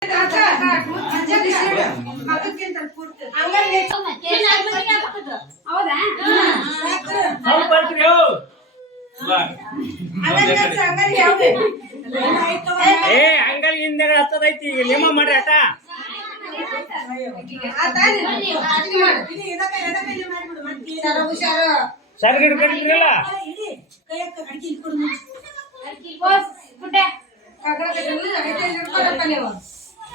ಏ ಅಂಗಲ್ ಹಿಂದೆ ಹತ್ತದೈತಿ ನೇಮ ಮಾಡ್ರಿ ಆಟ ಸರ್ಗ ಹಿಡ್ಕೊಂಡಿರಲ್ಲ ನೀವು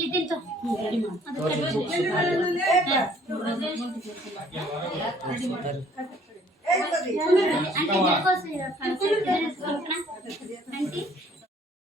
ಇಲ್ಲಿ ತಿಂತು ರೆಡಿ ಮಾಡಿ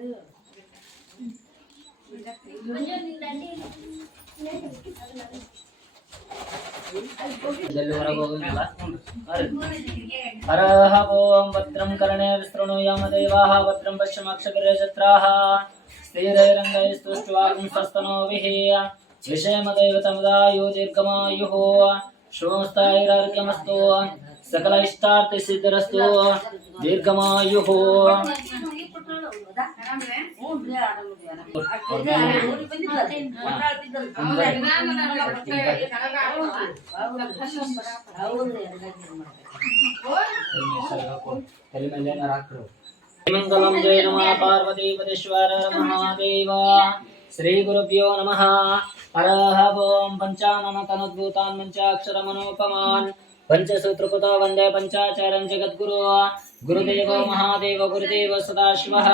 हर ओं वत्रं कर्णे विस्तृणुयाम देवाः वज्रम पश्चिमक्षगिरजत्राः स्थिरैरङ्गैस्तुष्ट्वागं स्वस्तनोभिः विषयमदैवतमुदायो दीर्घमायुः शोस्ताैरार्घ्यमस्तु सकलैष्टार्थिसिद्धिरस्तु दीर्घमायुः मङ्गलं जय नमः पार्वतीपतिश्वर महादेव श्रीगुरुभ्यो नमः अरः ॐ पञ्चानन तनुद्भूतान् पञ्चाक्षरमनोपमान् पञ्चसूत्रकृत वन्दे पञ्चाचार्यं जगद्गुरु गुरुदेव महादेव गुरुदेव सदाशिवः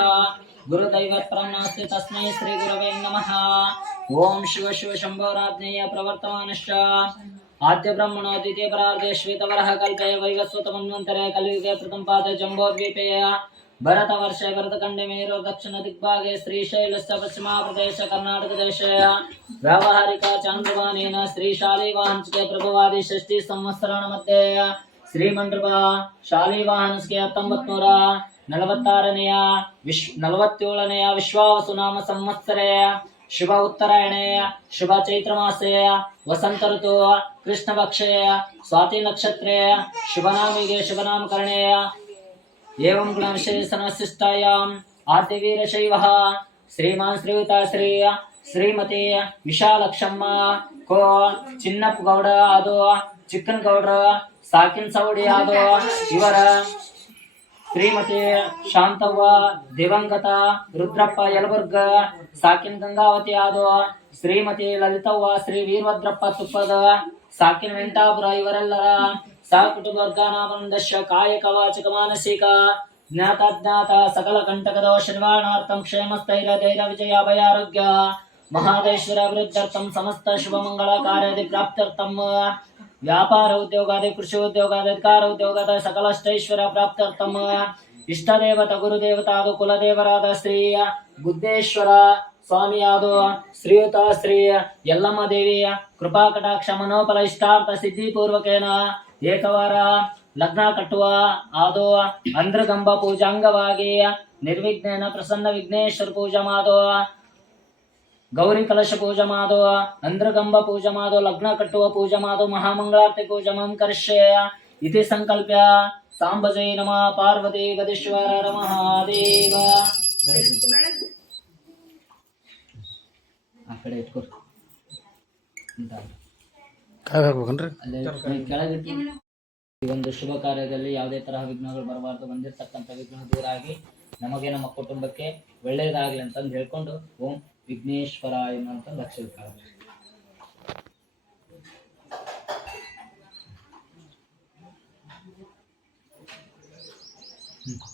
गुरुदैवत्प्रह्णास्ति तस्मै गुरव नम ओं शिव शिव शम्भोराज्ञेय प्रवर्तमानश्च आद्यब्रह्मणो द्वितीयपरार्धे श्वेतवर कल्पय वैवस्वतमन्वन्तरे कलयुगे प्रथम पादे वर्ष भरतवर्षे खंड मेरो पश्चिम प्रदेश कर्नाटक देश व्यावहारिक चान्द्रमानेन श्रीशाली वाहंसिके प्रभुवादि मध्य ಶ್ರೀಮಂಡ್ರಬಾ ಶಾಲೆ ವಾಹನಸ್ಗೆ ಹತ್ತೊಂಬತ್ ನೂರ ನಲವತ್ತಾರನೆಯ ವಿಶ್ ನಲವತ್ತೇಳನೆಯ ವಿಶ್ವಾವಸು ನಾಮ ಶುಭ ಉತ್ತರಾಯಣೆ ಶುಭ ಚೈತ್ರ ಮಾಸೆಯ ವಸಂತ ಋತು ಕೃಷ್ಣ ಪಕ್ಷೆಯ ಸ್ವಾತಿ ನಕ್ಷತ್ರೇಯ ಶುಭನಾಮಿಗೆ ಶುಭನಾಮಕರಣೆ ಏವಂ ಶಿಷ್ಟಾಯಂ ಸನಶಿಷ್ಟಾಯಾಮ್ ಶೈವ ಶ್ರೀಮಾನ್ ಶ್ರೀಯುತ ಶ್ರೀ ಶ್ರೀಮತಿ ವಿಶಾಲಕ್ಷಮ್ಮ ಕೋ ಚಿನ್ನಪ್ಪ ಗೌಡ ಅದು ಚಿಕ್ಕನ್ ಗೌಡ್ರ ಸಾಕಿನ್ ಸೌಡಿ ಯಾದವ ಇವರ ಶ್ರೀಮತಿ ಶಾಂತವ್ವ ದಿವಂಗತ ರುದ್ರಪ್ಪ ಯಲಬುರ್ಗ ಸಾಕಿನ್ ಗಂಗಾವತಿ ಯಾದವ ಶ್ರೀಮತಿ ಲಲಿತವ್ವ ಶ್ರೀ ವೀರಭದ್ರಪ್ಪ ತುಪ್ಪದ ಸಾಕಿನ್ ವೆಂಟಾಪುರ ಇವರೆಲ್ಲರ ಸಾಕುಟುಂಬ ವರ್ಗಾನಾಮಂದಶ ಕಾಯಕ ವಾಚಕ ಮಾನಸಿಕ ಜ್ಞಾತಾಜ್ಞಾತ ಸಕಲ ಕಂಟಕ ದೋಷ ಕ್ಷೇಮ ಸ್ಥೈರ್ಯ ಧೈರ್ಯ ವಿಜಯ ಆರೋಗ್ಯ ಮಹಾದೇಶ್ವರ ಅಭಿವೃದ್ಧರ್ಥಂ ಸಮಸ್ತ ಶುಭ ಮಂಗಳ ಕಾರ್ಯಾದಿ ಪ್ರಾಪ್ತ್ಯರ್ಥಂ ವ್ಯಾಪಾರ ಉದ್ಯೋಗಾದಿ ಕೃಷಿ ಉದ್ಯೋಗಾದಿ ಅಧಿಕಾರ ಉದ್ಯೋಗದ ಸಕಲಷ್ಟೈಶ್ವರ ದೇವತ ಗುರು ಗುರುದೇವತ ಅದು ಕುಲದೇವರಾದ ಶ್ರೀ ಬುದ್ಧೇಶ್ವರ ಆದೋ ಶ್ರೀಯುತ ಶ್ರೀ ಯಲ್ಲಮ್ಮ ದೇವಿಯ ಕೃಪಾ ಕಟಾಕ್ಷ ಮನೋಫಲ ಇಷ್ಟಾರ್ಥ ಪೂರ್ವಕೇನ ಏಕವಾರ ಲಗ್ನ ಕಟ್ಟುವ ಆದೋ ಅಂದ್ರಗಂಬ ಪೂಜಾಂಗವಾಗಿ ನಿರ್ವಿಘ್ನೇನ ಪ್ರಸನ್ನ ವಿಘ್ನೇಶ್ವರ ಪೂಜಾ ಮಾದೋ ಗೌರಿ ಕಲಶ ಪೂಜೆ ಮಾದೋ ನಂದ್ರಗಂಬ ಪೂಜ ಮಾದೋ ಲಗ್ನ ಕಟ್ಟುವ ಪೂಜೆ ಮಾದೋ ಮಹಾಮಂಗಳಾರ್ತಿ ಪೂಜೆ ಮಾಂ ಕರ್ಷೆ ಇತಿ ಸಂಕಲ್ಪ್ಯ ಸಾಂಬಜೈ ನಮಃ ಪಾರ್ವತಿ ಗದೀಶ್ವರ ನಮಃ ದೇವ ಈ ಒಂದು ಶುಭ ಕಾರ್ಯದಲ್ಲಿ ಯಾವುದೇ ತರಹ ವಿಘ್ನಗಳು ಬರಬಾರದು ಬಂದಿರತಕ್ಕಂಥ ವಿಘ್ನ ದೂರ ಆಗಿ ನಮಗೆ ನಮ್ಮ ಕುಟುಂಬಕ್ಕೆ ಒಳ್ಳೆಯದಾಗಲಿ ಅಂತಂದು ಹೇಳ್ಕೊಂಡು ಓಂ విఘ్నేశ్వరాయ అంత లక్ష రూపాయలు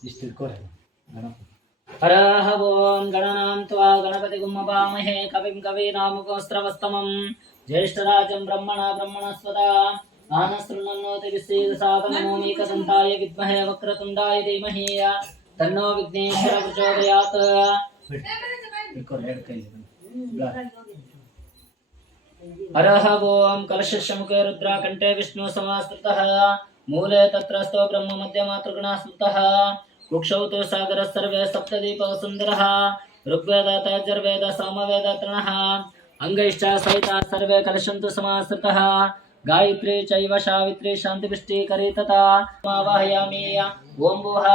ಇಷ್ಟು ಗಣಪತಿ ಹರಹ ಓಂ ಗಣನಾಂ ತ್ವಾ ಗಣಪತಿ ಗುಮ್ಮಪಾಮಹೇ ಕವಿಂ ಕವೀನಾಮುಕೋಸ್ತ್ರವಸ್ತಮಂ ಜ್ಯೇಷ್ಠರಾಜಂ ಬ್ರಹ್ಮಣ ಬ್ರಹ್ಮಣಸ್ವದ ಆನಸ್ತೃಣನ್ನೋತಿ ವಿಶ್ರೀಸಾತನಮೋಮೀಕದಂತಾಯ ವಿದ್ಮಹೇ ವಕ್ರತುಂಡಾಯ ಧೀಮಹೀಯ ತನ್ನೋ ವಿಘ್ನೇಶ್ವರ ಪ್ರಚೋದಯಾತ್ अरह हेड कर लेना हरः रुद्रा कंठे विष्णु समास्कृतः मूले तत्रस्तो ब्रह्म मध्य मातृगुणः स्मृतः कुक्षौ तो सागर सर्वे सप्तदीपः सुंदर ऋग्वेद तैजर्वेद वेद तृण अङ्गैश्च सहिता सर्वे कलशन्तु समासृतः गायत्री चैव सावित्री शान्तिपुष्टि करीतता मावाहयामीय ॐ भुः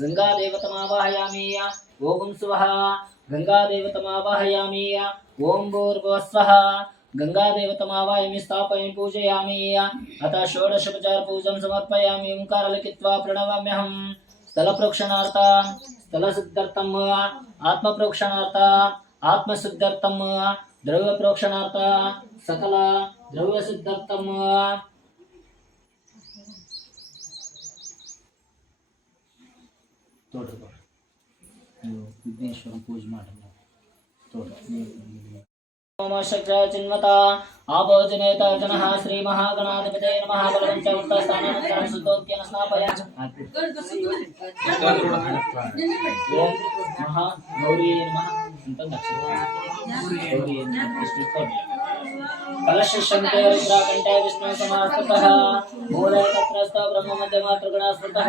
गङ्गादेवतमावाहयामीय ओगुं सुवः गङ्गादेवतमावाहयामि ॐ भूर्भुवस्सः गङ्गादेवतमावाहयामि स्थापयामि पूजयामि अतः षोडशोपचारपूजां समर्पयामि ओङ्कार लिखित्वा प्रणवाम्यहं स्थलप्रोक्षणार्था स्थलसिद्धर्थम् आत्मप्रोक्षणार्था आत्मसिद्धर्थम् द्रव्यप्रोक्षणार्था सकल द्रव्यसिद्धर्थम् तो విఘ్నేశ్వరం పూజ మాట చిన్మతా ఆపోజనేత జన శ్రీ మహాగణాధిపతే నమ పంచవృత్తస్థానం సుతోక్యన స్నాపయ ఓం మహా గౌరీ నమ ఉంటుంది గౌరీ कलशंते रुद्राकंठे विष्णु समास्तः मूले तत्रस्थ ब्रह्म मध्यमातृगुणः स्मृतः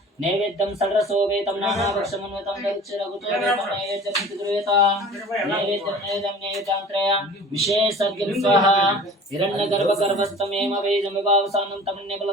नैवेद्यं षड्रसोपेतं नानावृक्षमन्वितं रघुचोपेतं नैवेद्यं पितृवेता नैवेद्यं नैवेद्यं नैवेद्यान्त्रया विशेषज्ञं स्वाहा हिरण्यगर्भगर्भस्थमेव वेदमिवावसानं तं नमो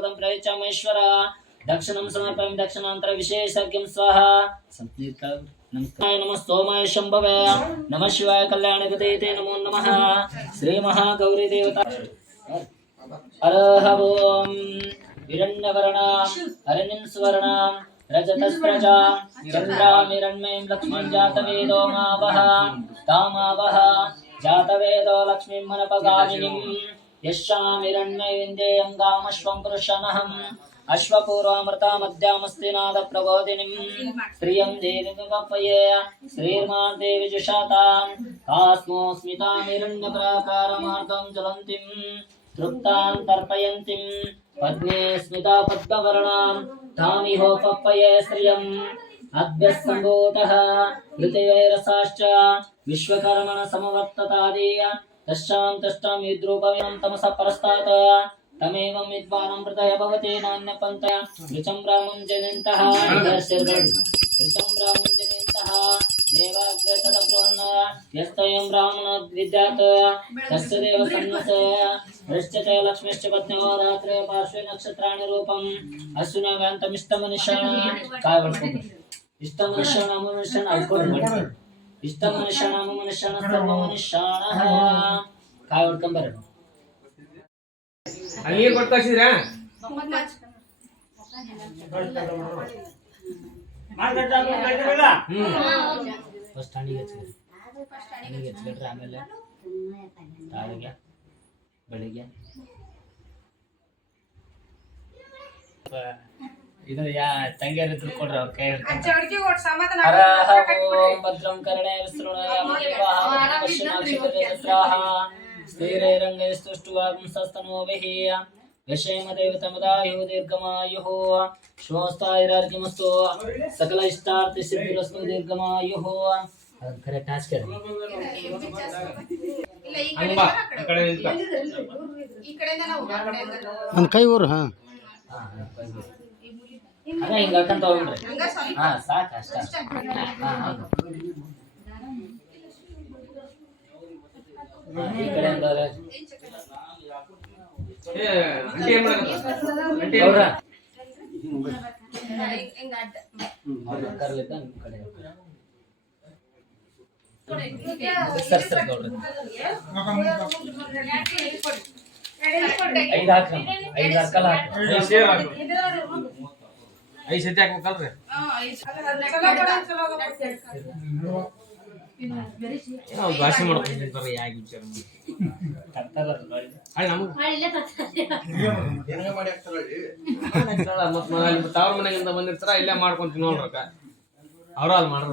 हिरण्यवर्णाम् हरिणींस्वर्णाम् रजतस्रजां चन्द्रामिरण्मयीं लक्ष्मीं जातवेदो मावः तामावः जातवेदो लक्ष्मीं मनपगामिनीं यश्चामिरण्मयविन्देयं गामश्वं पुरुषनहम् अश्वपूर्वामृतामद्यामस्ति नादप्रबोधिनीं श्रियं देवीपये श्रीर्मां देविजुषातां कास्मो स्मितामिरण्यप्राकारमार्गं ज्वलन्तीं तृप्तां तर्पयन्तीं పద్మే స్మితా పద్మవర్ణాం తామిహోపప్పయే శ్రియం అద్భ్యः सम्भूतः ऋतयैरसाश्च विश्वकर्मण समवर्ततादीय तश्चां तष्टां विद्रूपमिमं तमसः परस्तात् तमेवं विद्वानं हृदय भवति नान्यपन्त ऋचं रामं जनिन्तः ऋचं रामं जनिन्तः यस्तयं ब्राह्मणोद्विद्यात् तस्य देव सन्नत हृश्च च लक्ष्मीश्च पत्न्यो रात्रे पार्श्वे नक्षत्राणि रूपम् अश्विना वेन्तमिष्टमनिषाण कायवल्कुम् इष्टमनिषाणमनिषाण अल्कुर्मणि इष्टमनिषाणमनिषाण सर्वमनिषाणः ಕಾಯ್ಬಿಡ್ಕೊಂಡ್ ಬರ್ರಿ ಹಂಗೇನ್ ಕೊಟ್ಟು ಕಳ್ಸಿದ್ರಾ ಮಾರ್ಕೆಟ್ ಜಾಗ ಕೈದಿರಲ್ಲ ಫಸ್ಟ್ ಹಣ್ಣಿಗೆ ಹಚ್ಚಿದ್ರಿ ಹಣ್ಣಿಗೆ ಹಚ್ಚಿದ್ರಿ ಆಮೇಲೆ ತಾಳಿಗೆ ಬೆಳಿಗ್ಗೆ ಇದು ಯಾ ತಂಗಿಯರ್ ಇದ್ರು ಕೊಡ್ರಿ ಅವ್ರ ಕೈ ಭದ್ರಂ ಕರ್ಣೆ ಸ್ತ್ರೀರೇ ರಂಗಸ್ತುಷ್ಟು ವಾಗುಂಸಸ್ತನೋ ವಿಹೀಯ विषयमदेवतमदायो दीर्घमायुः श्वस्तायरार्घ्यमस्तु सकल इष्टार्थ सिद्धिरस्तु दीर्घमायुः ಕರೆಕ್ಟ್ ಆಸ್ಕರ್ ನನ್ನ ಕೈ ಊರು ಹಾ ಅದೇ ಹಿಂಗ ಹಾಕಂತ ಹೋಗ್ಬಿಡ್ರಿ ಹಾ ಸಾಕು ಅಷ್ಟ ಈ ಕಡೆಯಿಂದ ಸರ್ ಸರ್ ಗೌಡ್ರಿ ಐದು ಹಾಕ್ರಿ ಐದು ಹಾಕಲ್ಲ ಐದು ಸತಿ ಹಾಕ್ಬೇಕಲ್ರಿ ನಾವು ಭಾಷೆ ಮತ್ತೆ ಮನೆಯಿಂದ ಬಂದಿರ್ತಾರ ಇಲ್ಲೇ ಮಾಡ್ಕೊಂತೀನಿ ನೋಡ್ರಕ್ಕ ಅವ್ರ ಅದು ಮಾಡ್ರ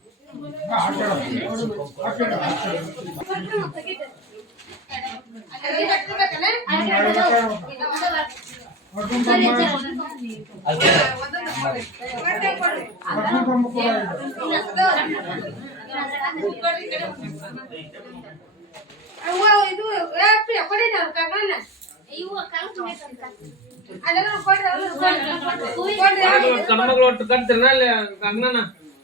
ಇದು ಕೊಡಿ ನಾವು ಕಣ್ಣ ಇವು ಕಾಲ ಕಣ್ಮಗಳು ಒಟ್ಟು ಕಣ್ತಿರ್ನ ಅಲ್ಲಿ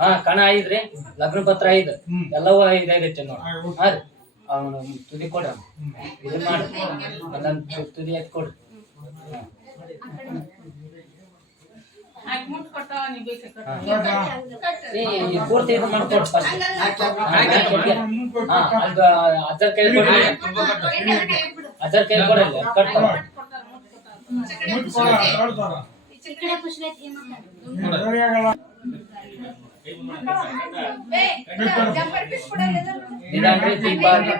ಹಾ ಕಣ ಐದ್ರಿ ಲಗ್ನ ಪತ್ರ ಐದ್ ಎಲ್ಲವೂ ಐದ್ ಐದೈತಿ ನೋಡಿ ಹಾ ಅವನು ತುದಿ ಕೊಡ್ರಿ ಇದು ಮಾಡಿ ತುದಿ ಎತ್ ಕೊಡ್ರಿ ಪೂರ್ತಿ ಇದು ಮಾಡ್ಕೊಡ್ರಿ ಕೈ ಅದರ ಕೈ ಕೊಡಲ್ಲ ಕಟ್ ಮಾಡಿ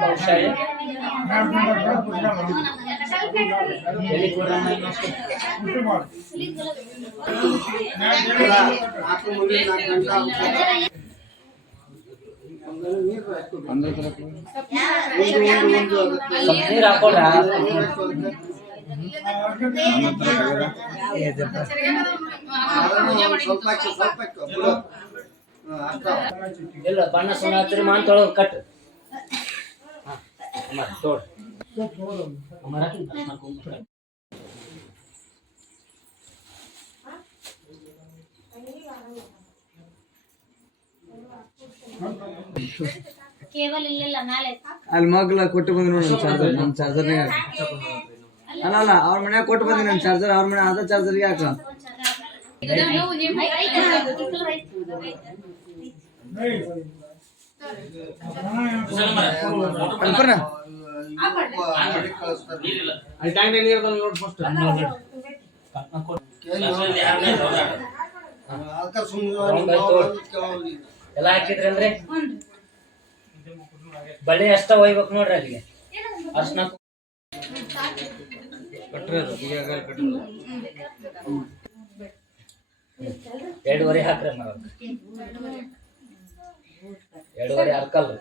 ಕೌಶಲ್ಯ ಇಲ್ಲ ಬಣ್ಣ ಸುಣ್ಣ ಹತ್ತಿರ ಮಾನ್ ಕಟ್ ಅಲ್ಲಿ ಕೊಟ್ಟು ಬಂದ್ರು ಚಾರ್ಜರ್ ಚಾರ್ಜರ್ ಅಲ್ಲ ಅಲ್ಲ ಅವ್ರ ಕೊಟ್ಟು ಬಂದಿ ನನ್ನ ಚಾರ್ಜರ್ ಅವ್ರ ಮನೆ ಅದ ಚಾರ್ಜರ್ಗೆ ಹಾಕ ಎಲ್ಲ ಬಳ್ಳಿ ಅಷ್ಟ ಒಯ್ಬೇಕು ನೋಡ್ರಿ ಅಲ್ಲಿಗೆ ಅರ್ಶನ ಎರಡುವರೆ ಹಾಕ್ರಿ ಮಾಡ ಎರಡುವರೆ ಹಾಕಲ್ರಿ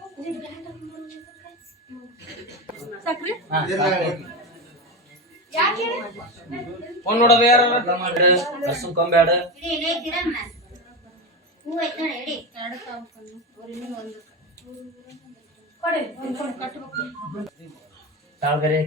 ಫೋನ್ ನೋಡೋದು ಯಾರು ಅರ್ಶನ್ ಕೊಂಬ್ಯಾಡ ಹೂವು ಐತೆ ನೋಡಿ ಎರಡು ಎರಡು ಒಂದು ತಾಳ್ಗರೆ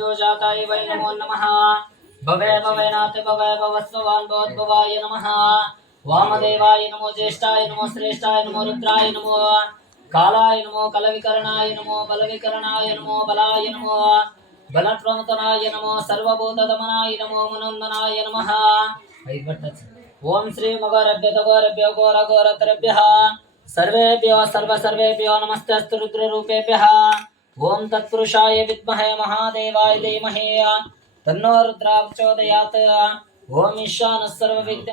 नमः भवे भवे नाथ भवे नमः వామదేవాయ నమో జ్యేష్ఠాయ నమో శ్రేష్ఠాయ నమో రుద్రాయ నమో కాలాయ నమో కలవికరణాయ నమో బలవికరణాయ నమో బలాయ నమో బలప్రమతనాయ నమో సర్వభూతదమనాయ నమో మునందనాయ నమ ఓం శ్రీ మగోరభ్యత గోరభ్య ఘోర ఘోరతరభ్య సర్వేభ్యో సర్వ సర్వేభ్యో నమస్తస్తు రుద్రరూపేభ్య ఓం తత్పురుషాయ విద్మహే మహాదేవాయ ధీమహే తన్నో రుద్రాక్షోదయాత్ ఓం ఈశాన సర్వ విద్య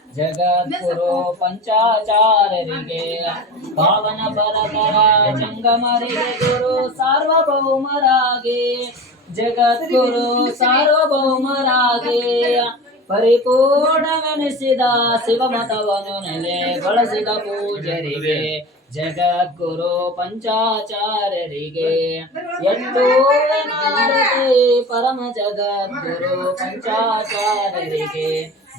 ಜಗದ್ಗುರು ಪಂಚಾಚಾರರಿಗೆ ಪಾವನ ಪರತರ ಜಂಗಮರಿಗೆ ಗುರು ಸಾರ್ವಭೌಮರಾಗಿ ಜಗದ್ಗುರು ಸಾರ್ವಭೌಮರಾಗಿ ಪರಿಪೂರ್ಣವೆನಿಸಿದ ಶಿವಮತವನ್ನು ನೆಲೆ ಬಳಸಿದ ಪೂಜರಿಗೆ ಜಗದ್ಗುರು ಪಂಚಾಚಾರ್ಯರಿಗೆ ಎಂದೂ ಪರಮ ಜಗದ್ಗುರು ಪಂಚಾಚಾರರಿಗೆ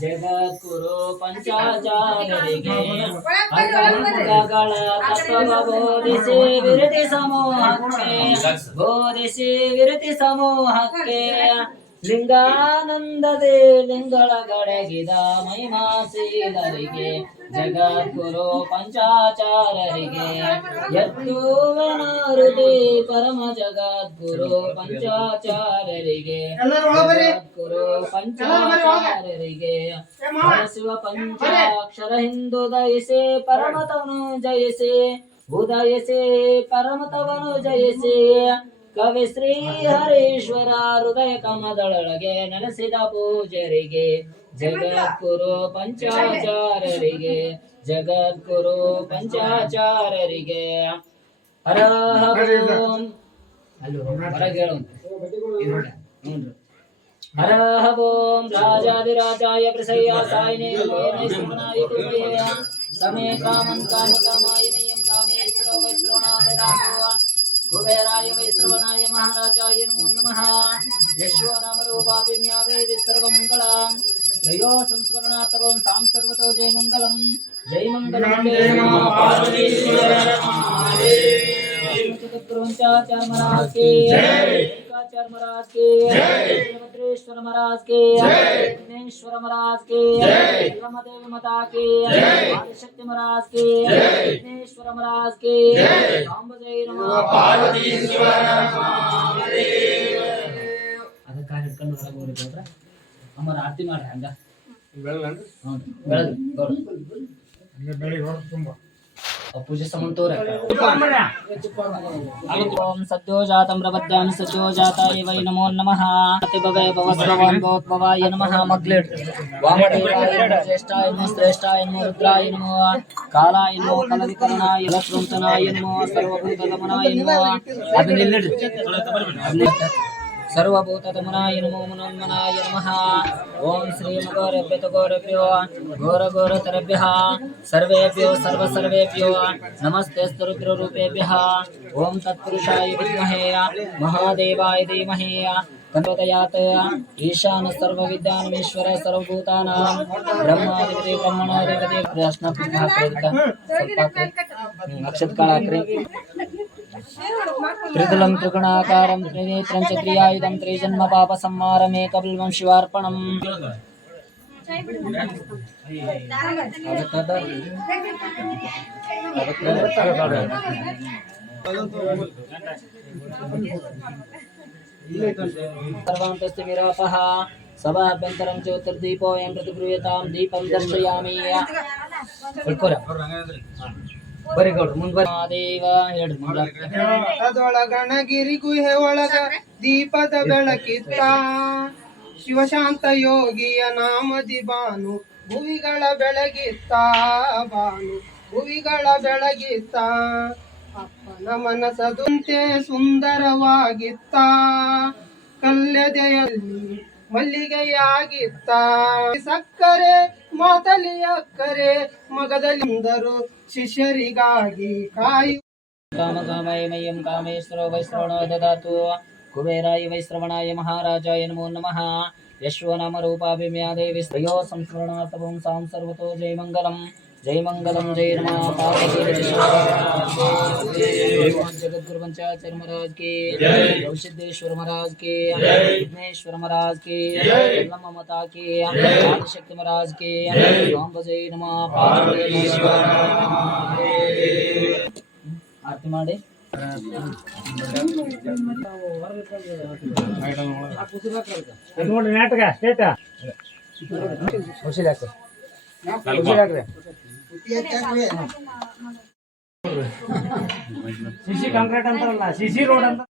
ಜಗದ್ಗುರು ಪಂಚಾಚಾರ್ಯರಿಗೆ ಅಂಗಗಳ ತತ್ವ ಬೋಧಿಸಿ ವಿರತಿ ಸಮೂಹಕ್ಕೆ ಬೋಧಿಸಿ ವಿರತಿ ಸಮೂಹಕ್ಕೆ ಲಿಂಗಾನಂದದೆ ಲಿಂಗಳಗಡೆಗಿದ ಮಹಿಮಾಸೀನರಿಗೆ ಜಗದ್ಗುರು ಪಂಚಾಚಾರರಿಗೆ ಎತ್ತುವನಾರುತಿ ಪರಮ ಜಗದ್ಗುರು ಪಂಚಾಚಾರರಿಗೆ ಜಗದ್ಗುರು ಪಂಚಾಚಾರರಿಗೆ ಶಿವ ಪಂಚಾಕ್ಷರ ಹಿಂದು ದಯಸೆ ಪರಮತವನು ಜಯಿಸಿ ಉದಯಿಸಿ ಪರಮತವನು ಜಯಿಸಿ ಕವಿಶ್ರೀ ಹರೀಶ್ವರ ಹೃದಯ ಕಮದಳೊಳಗೆ ನೆಲೆಸಿದ ಪೂಜರಿಗೆ ಜಗದ್ಗುರು ಪಂಚಾಚಾರರಿಗೆ ಜಗದ್ಗುರು ಪಂಚಾಚಾರರಿಗೆ ಹರ ಓಂ हर ओम राजाधिराजाय प्रसयासाय नेमोय सुमनाय कुमये समे कामं काम कामाय नयं कामे विष्णो वैष्णो नाम दामो కుబేరాయ వైశ్రవణాయ మహారాజాయ నమో నమః యశ్వనామరూపాభిన్యాదేవి సర్వమంగళాం త్రయో సంస్మరణార్థవం తాం సర్వతో జయ మంగళం జయ మంగళం చతుర్గురుంచాచార్మరాజ్ చర్మరాజ్ वीरेश्वर महाराज के दिनेश्वर महाराज के ब्रह्मदेव माता के शक्ति महाराज के दिनेश्वर महाराज के राम जय पार्वती ಅದಕ್ಕೆ ಹಿಡ್ಕೊಂಡು ಹೊರಗೆ ಹೋಗ್ರಿ ಅಮ್ಮರ ಆರತಿ ಮಾಡ್ರಿ ಹಂಗ ಬೆಳಗ್ಗೆ ಬೆಳಗ್ಗೆ ಬೆಳಗ್ಗೆ ಹೊರ ತುಂಬ పూజ సమంతో ఓం సద్యోజాతం ప్రబద్ధాం సద్యోజాతాయ వై నమో నమః అతిభవే భవస్రవాన్ భవద్భవాయ నమః మగ్లేడ్ జ్యేష్ఠాయ నమో శ్రేష్ఠాయ నమో రుద్రాయ నమో కాలాయ నమో కలవికరణాయ లక్ష్మంతనాయ सर्वभूततमनाय नमो मनोन्मनाय नमः ॐ श्रीमगौरभ्यतगौरभ्यो घोरघोरतरभ्यः सर्वेभ्यो सर्वसर्वेभ्यो नमस्ते स्तरुद्ररूपेभ्यः ॐ तत्पुरुषाय विद्महे महादेवाय धीमहे तन्वदयात् ईशानः सर्वभूतानां ब्रह्मादिपते ब्रह्मणादिपते త్రితులం త్రిగుణాకారం త్రినేత్రం చ క్రియాయుధం త్రిజన్మ పాప సంహారం ఏకబిల్వం శివార్పణం సర్వాంతస్థిమిరాపహ సభాభ్యంతరం జ్యోతిర్దీపోయం ప్రతిగృహ్యతాం దీపం దర్శయామి ಗಣಗಿರಿ ಗುಹೆ ಒಳಗ ದೀಪದ ಬೆಳಕಿತ್ತ ಶಿವಶಾಂತ ಯೋಗಿಯ ನಾಮದಿ ಬಾನು ಭುವಿಗಳ ಬೆಳಗಿತ್ತ ಬಾನು ಭುವಿಗಳ ಬೆಳಗಿತ್ತ ಅಪ್ಪನ ಮನಸದುಂತೆ ಸುಂದರವಾಗಿತ್ತ ಕಲ್ಯದೆಯಲ್ಲಿ ಮಲ್ಲಿಗೆಯಾಗಿತ್ತ ಸಕ್ಕರೆ ಮೊದಲಿಯ ಅಕ್ಕರೆ ಅಂದರು ಶಿಷ್ಯರಿಗಾಗಿ ಕಾಮ ಕಾಮಕಾಮಯಮಯಂ ಕಾಮೇಶ್ವರೋ ವೈಶ್ರವಣ ದಾತು ಕುಬೇರಾಯ ವೈಶ್ರವಣಾಯ ಮಹಾರಾಜಾಯ ನಮೋ ನಮಃ ಯಶ್ವನಾಮ ರೂಪಾಭಿಮ್ಯಾ ದೇವಿ ಶ್ರೇಯೋ ಸಂಸ್ಮರಣಾರ್ಥಪುಂಸಾಂ ಸರ್ವತೋ ಮಂಗಲಂ जय मंगलम जय रमा जगदगुरु पंचाचार्य महाराज के सिद्धेश्वर महाराज के विघ्नेश्वर महाराज के ममता के शक्ति महाराज के जय आरती ನಾಟಕ ಸ್ಟೇಟ ಖುಷಿ ಹಾಕ್ರಿ ಖುಷಿ ಹಾಕ್ರಿ ಸಿ ಕಾಂಕ್ರೀಟ್ ಅಂತಾರಲ್ಲ ಸಿ ರೋಡ್ ಅಂತ